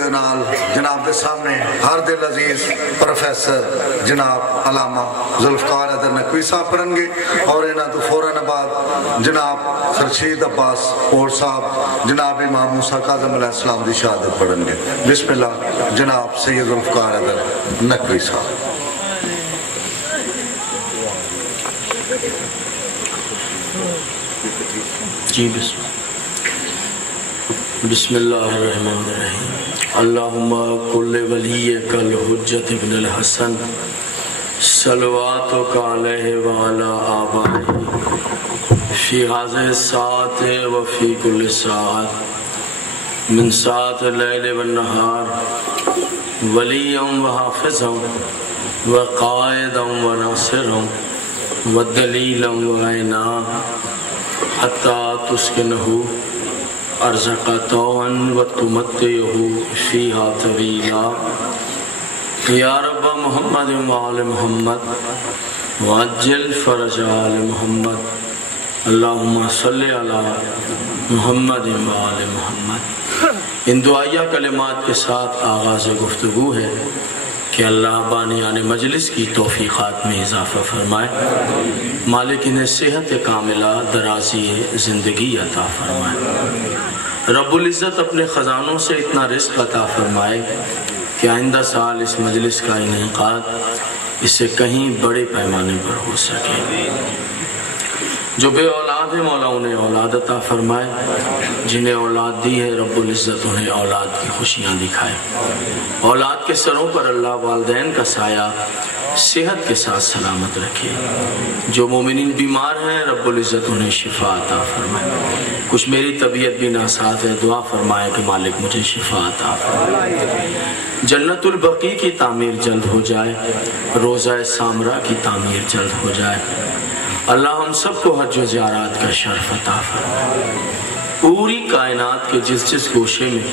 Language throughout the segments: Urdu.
وسیلے نال جناب کے سامنے ہر دل عزیز پروفیسر جناب علامہ ذوالفقار حیدر نقوی صاحب پڑھیں گے اور انہاں تو فوراً بعد جناب خرشید عباس اور صاحب جناب امام موسیٰ کاظم علیہ السلام دی شہادت پڑھیں گے۔ بسم اللہ جناب سید ذوالفقار حیدر نقوی صاحب۔ جی بسم اللہ الرحمن الرحیم۔ اللہم کل ولیک الحجت ابن الحسن صلواتک علیہ وعلا آبائہ فی هذه الساعة وفی کل ساعة من ساعة اللیل والنہار ولیا وحافظا وقائدا وناصرا ودلیلا وعینا حتی تسکنہ ارزق طوعا وتمتعہ فیہا طویلا یا رب محمد وآل محمد وعجل فرج آل محمد اللہم صلی علی محمد وآل محمد۔ ان دعائیہ کلمات کے ساتھ آغاز گفتگو ہے کہ اللہ بانیان مجلس کی توفیقات میں اضافہ فرمائے، مالک انہیں صحت کاملہ درازی زندگی عطا فرمائے، رب العزت اپنے خزانوں سے اتنا رزق عطا فرمائے کہ آئندہ سال اس مجلس کا انعقاد اس سے کہیں بڑے پیمانے پر ہو سکے۔ جو بے اولاد ہیں مولا انہیں اولاد عطا فرمائے، جنہیں اولاد دی ہے رب العزت انہیں اولاد کی خوشیاں دکھائے، اولاد کے سروں پر اللہ والدین کا سایہ صحت کے ساتھ سلامت رکھے، جو مومنین بیمار ہیں رب العزت انہیں شفا عطا فرمائے، کچھ میری طبیعت بھی ناساز ہے دعا فرمائے کہ مالک مجھے شفا عطا فرمائے، جنت البقیع کی تعمیر جلد ہو جائے، روضہ سامرا کی تعمیر جلد ہو جائے، اللہ ہم سب کو حج و زیارات کا شرف عطا فرمائے، پوری کائنات کے جس گوشے میں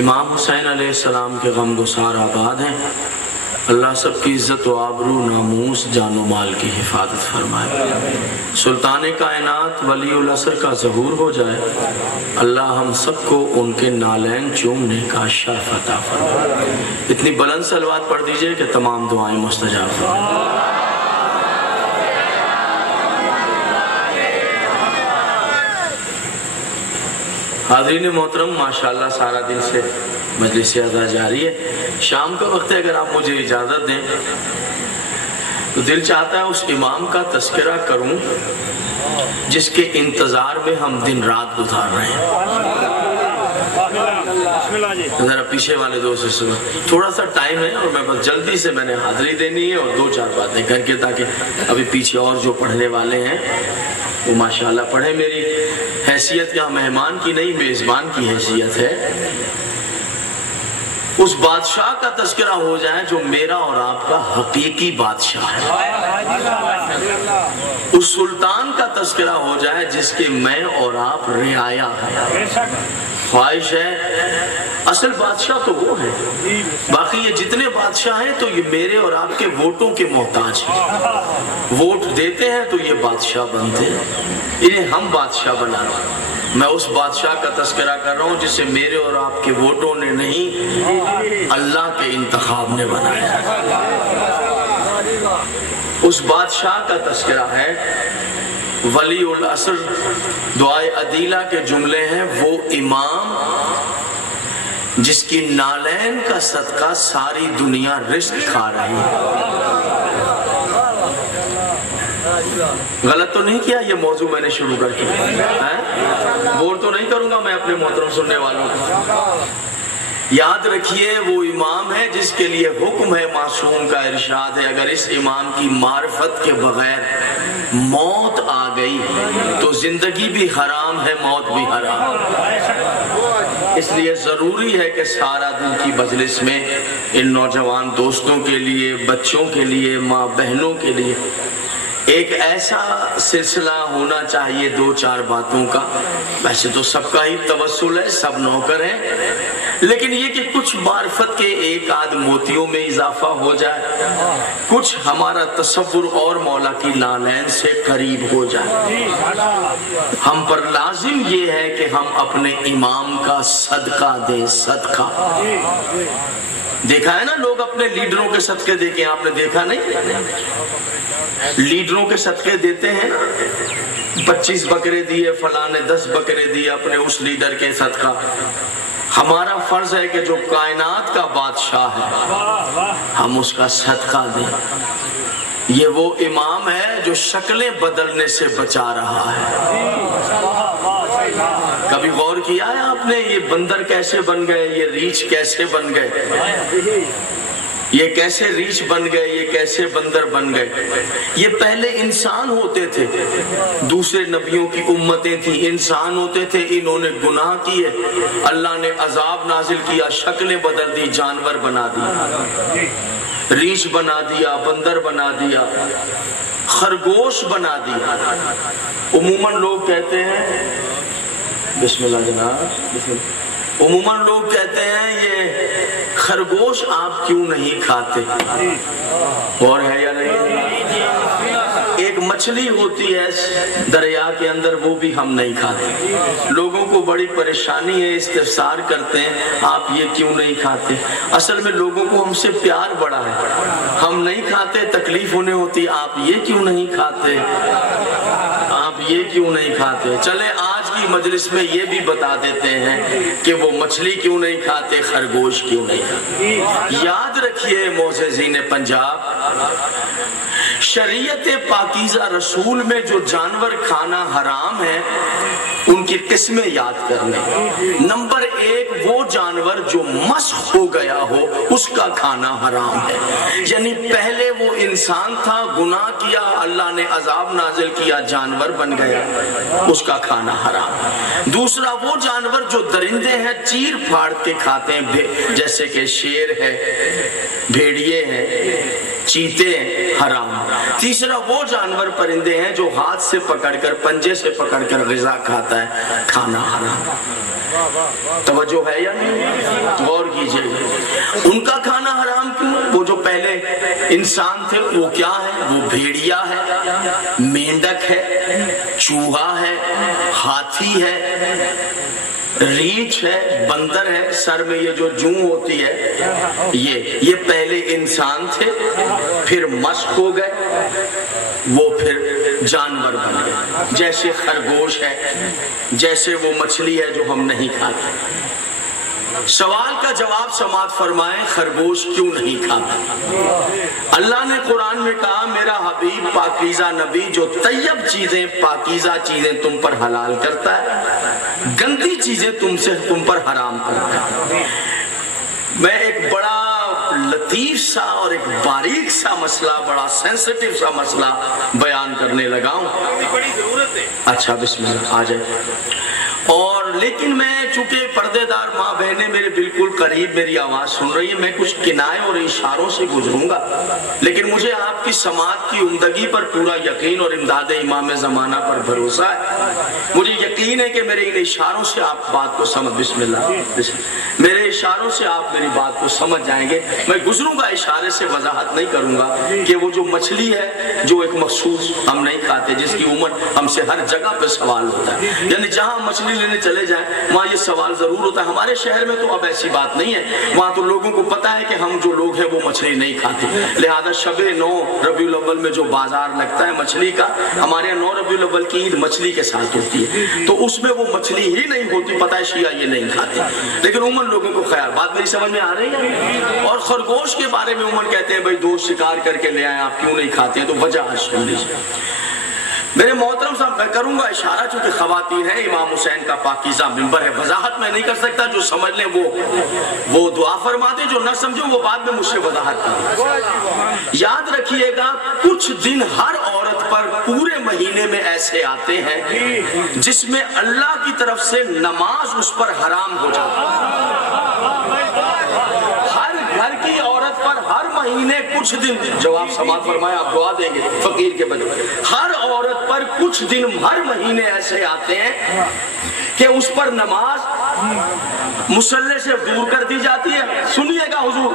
امام حسین علیہ السلام کے غم گسار آباد ہیں اللہ سب کی عزت و آبرو ناموس جان و مال کی حفاظت فرمائے، سلطان کائنات ولی العصر کا ظہور ہو جائے، اللہ ہم سب کو ان کے نالین چومنے کا شرف عطا فرمائے۔ اتنی بلند صلوات پڑھ دیجئے کہ تمام دعائیں مستجاب فرمائے۔ حاضرین محترم ماشاءاللہ سارا دن سے مجلس ادا جاری ہے، شام کا وقت ہے، اگر آپ مجھے اجازت دیں تو دل چاہتا ہے اس امام کا تذکرہ کروں جس کے انتظار میں ہم دن رات گزار رہے ہیں۔ ذرا پیچھے والے دوست سے سنو، تھوڑا سا ٹائم ہے اور میں بس جلدی سے میں نے حاضری دینی ہے اور دو چار باتیں کر کے تاکہ ابھی پیچھے اور جو پڑھنے والے ہیں وہ ماشاءاللہ پڑھے۔ میری حیثیت یہاں مہمان کی نہیں میزبان کی حیثیت ہے، اس بادشاہ کا تذکرہ ہو جائے جو میرا اور آپ کا حقیقی بادشاہ ہے، اس سلطان کا تذکرہ ہو جائے جس کے میں اور آپ رعایا ہے، خواہش ہے اصل بادشاہ تو وہ ہے، باقی یہ جتنے بادشاہ ہیں تو یہ میرے اور آپ کے ووٹوں کے محتاج ہیں، ووٹ دیتے ہیں تو یہ بادشاہ بنتے ہیں، انہیں ہم بادشاہ بنا رہے ہیں۔ میں اس بادشاہ کا تذکرہ کر رہا ہوں جسے میرے اور آپ کے ووٹوں نے نہیں اللہ کے انتخاب نے بنایا، اس بادشاہ کا تذکرہ ہے ولی العصر۔ دعائے عدیلہ کے جملے ہیں وہ امام جس کی نالین کا صدقہ ساری دنیا رزق کھا رہی ہے۔ غلط تو نہیں کیا یہ موضوع میں نے شروع کر کے بور تو نہیں کروں گا میں اپنے محترم سننے والوں کو۔ یاد رکھیے وہ امام ہے جس کے لیے حکم ہے، معصوم کا ارشاد ہے اگر اس امام کی معرفت کے بغیر موت آ گئی تو زندگی بھی حرام ہے موت بھی حرام، اس لیے ضروری ہے کہ سارا دن کی مجلس میں ان نوجوان دوستوں کے لیے، بچوں کے لیے، ماں بہنوں کے لیے ایک ایسا سلسلہ ہونا چاہیے دو چار باتوں کا۔ ویسے تو سب کا ہی توسل ہے، سب نوکر ہیں، لیکن یہ کہ کچھ معرفت کے ایک آدھ موتیوں میں اضافہ ہو جائے، کچھ ہمارا تصور اور مولا کی نالین سے قریب ہو جائے، ہم پر لازم یہ ہے کہ ہم اپنے امام کا صدقہ دیں۔ صدقہ دیکھا ہے نا، لوگ اپنے لیڈروں کے صدقے دے کے، آپ نے دیکھا نہیں؟ لیڈروں کے صدقے دیتے ہیں، 25 بکرے دیے، فلاں نے 10 بکرے دیے اپنے اس لیڈر کے صدقہ۔ ہمارا فرض ہے کہ جو کائنات کا بادشاہ ہے ہم اس کا صدقہ دیں۔ یہ وہ امام ہے جو شکلیں بدلنے سے بچا رہا ہے۔ کبھی غور کیا ہے آپ نے یہ بندر کیسے بن گئے، یہ ریچھ کیسے بن گئے، یہ کیسے ریچھ بن گئے، یہ کیسے بندر بن گئے؟ یہ پہلے انسان ہوتے تھے، دوسرے نبیوں کی امتیں تھیں، انسان ہوتے تھے، انہوں نے گناہ کیے، اللہ نے عذاب نازل کیا، شکلیں بدل دی، جانور بنا دی، ریچھ بنا دیا، بندر بنا دیا، خرگوش بنا دیا۔ عموماً لوگ کہتے ہیں، بسم اللہ جناب، بسم اللہ، عموماً لوگ کہتے ہیں یہ خرگوش آپ کیوں نہیں کھاتے؟ اور ہے یا نہیں؟ ایک مچھلی ہوتی ہے دریا کے اندر، وہ بھی ہم نہیں کھاتے۔ لوگوں کو بڑی پریشانی ہے، استفسار کرتے ہیں آپ یہ کیوں نہیں کھاتے؟ اصل میں لوگوں کو ہم سے پیار بڑا ہے، ہم نہیں کھاتے، تکلیف انہیں ہوتی، آپ یہ کیوں نہیں کھاتے، آپ یہ کیوں نہیں کھاتے؟ چلے آج کی مجلس میں یہ بھی بتا دیتے ہیں کہ وہ مچھلی کیوں نہیں کھاتے، خرگوش کیوں نہیں کھاتے۔ یاد رکھیے معززین پنجاب، شریعت پاکیزہ رسول میں جو جانور کھانا حرام ہے ان کی قسمیں یاد کرنے۔ نمبر 1، وہ جانور جو مسخ ہو گیا ہو اس کا کھانا حرام ہے، یعنی پہلے وہ انسان تھا، گناہ کیا، اللہ نے عذاب نازل کیا، جانور بن گیا، اس کا کھانا حرام۔ دوسرا وہ جانور جو درندے ہیں، چیر پھاڑ کے کھاتے ہیں، جیسے کہ شیر ہے، بھیڑیے ہیں، چیتے ہیں، حرام۔ تیسرا وہ جانور پرندے ہیں جو ہاتھ سے پکڑ کر، پنجے سے پکڑ کر غذا کھاتا ہے، کھانا حرام۔ توجہ ہے یا نہیں؟ غور کیجئے، ان کا کھانا حرام کیوں؟ وہ جو پہلے انسان تھے وہ کیا ہے؟ وہ بھیڑیا ہے، مینڈک ہے، چوہا ہے، ہاتھی ہے، ریچھ ہے، بندر ہے، سر میں یہ جو جوں ہوتی ہے، یہ پہلے انسان تھے، پھر مشق ہو گئے، وہ پھر جانور بن گئے، جیسے خرگوش ہے، جیسے وہ مچھلی ہے جو ہم نہیں کھاتے۔ سوال کا جواب سماعت فرمائیں، خرگوش کیوں نہیں کھاتا؟ اللہ نے قرآن میں کہا میرا حبیب پاکیزہ نبی جو طیب چیزیں، پاکیزہ چیزیں تم پر حلال کرتا ہے، گندی چیزیں تم پر حرام کرتا ہے۔ میں ایک بڑا لطیف سا اور ایک باریک سا مسئلہ، بڑا سینسٹیو سا مسئلہ بیان کرنے لگا ہوں۔ بڑی ضرورت ہے۔ اچھا بسم اللہ، آ جائے۔ اور لیکن میں چونکہ پردے دار ماں بہنیں میرے بالکل قریب میری آواز سن رہی ہے، میں کچھ کنائے اور اشاروں سے گزروں گا، لیکن مجھے آپ کی سماعت کی عمدگی پر پورا یقین اور امداد امام زمانہ پر بھروسہ ہے۔ مجھے یقین ہے کہ میرے ان اشاروں سے آپ بات کو سمجھ، بسم اللہ، میرے اشاروں سے آپ میری بات کو سمجھ جائیں گے۔ میں گزروں گا اشارے سے، وضاحت نہیں کروں گا کہ وہ جو مچھلی ہے جو ایک مخصوص ہم نہیں کھاتے، جس کی عمر ہم سے ہر جگہ پہ سوال ہوتا ہے، یعنی جہاں مچھلی لینے چلے جائیں وہاں یہ سوال ضرور ہوتا ہے۔ ہمارے شہر میں تو اب ایسی بات نہیں ہے، وہاں تو لوگوں کو پتا ہے کہ ہم جو لوگ ہیں وہ مچھلی نہیں کھاتے، لہذا شب 9 ربیع الاول میں جو بازار لگتا ہے مچھلی کا، ہمارے یہاں 9 ربیع الاول کی عید مچھلی کے ساتھ ہوتی ہے، تو اس میں وہ مچھلی ہی نہیں ہوتی، پتہ ہے شیعہ یہ نہیں کھاتے، لیکن عموماً لوگوں کو خیال، بات میری سمجھ میں آ رہی ہے۔ اور خرگوش کے بارے میں عموماً کہتے ہیں بھائی دوست شکار کر کے لے آئے، آپ کیوں نہیں کھاتے ہیں؟ تو وجہ سن لیجیے میرے محترم صاحب، میں کروں گا اشارہ چونکہ خواتین ہیں، امام حسین کا پاکیزہ منبر ہے، وضاحت میں نہیں کر سکتا، جو سمجھ لیں وہ دعا فرما دیں، جو نہ سمجھو وہ بعد میں مجھ سے وضاحت کریں۔ یاد رکھیے گا کچھ دن ہر عورت پر پورے مہینے میں ایسے آتے ہیں جس میں اللہ کی طرف سے نماز اس پر حرام ہو جاتی ہے۔ ہر گھر کی عورت پر ہر مہینے کچھ دن، جواب سماعت فرمایا آپ دعا دیں گے فقیر کے بجے، ہر عورت پر کچھ دن ہر مہینے ایسے آتے ہیں کہ اس پر نماز مصلی سے دور کر دی جاتی ہے. سنیے گا حضور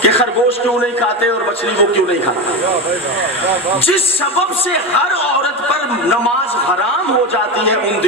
کہ خرگوش کیوں نہیں کھاتے اور مچھلی وہ کیوں نہیں کھاتے. جس سبب سے ہر عورت پر نماز حرام ہو جاتی ہے ان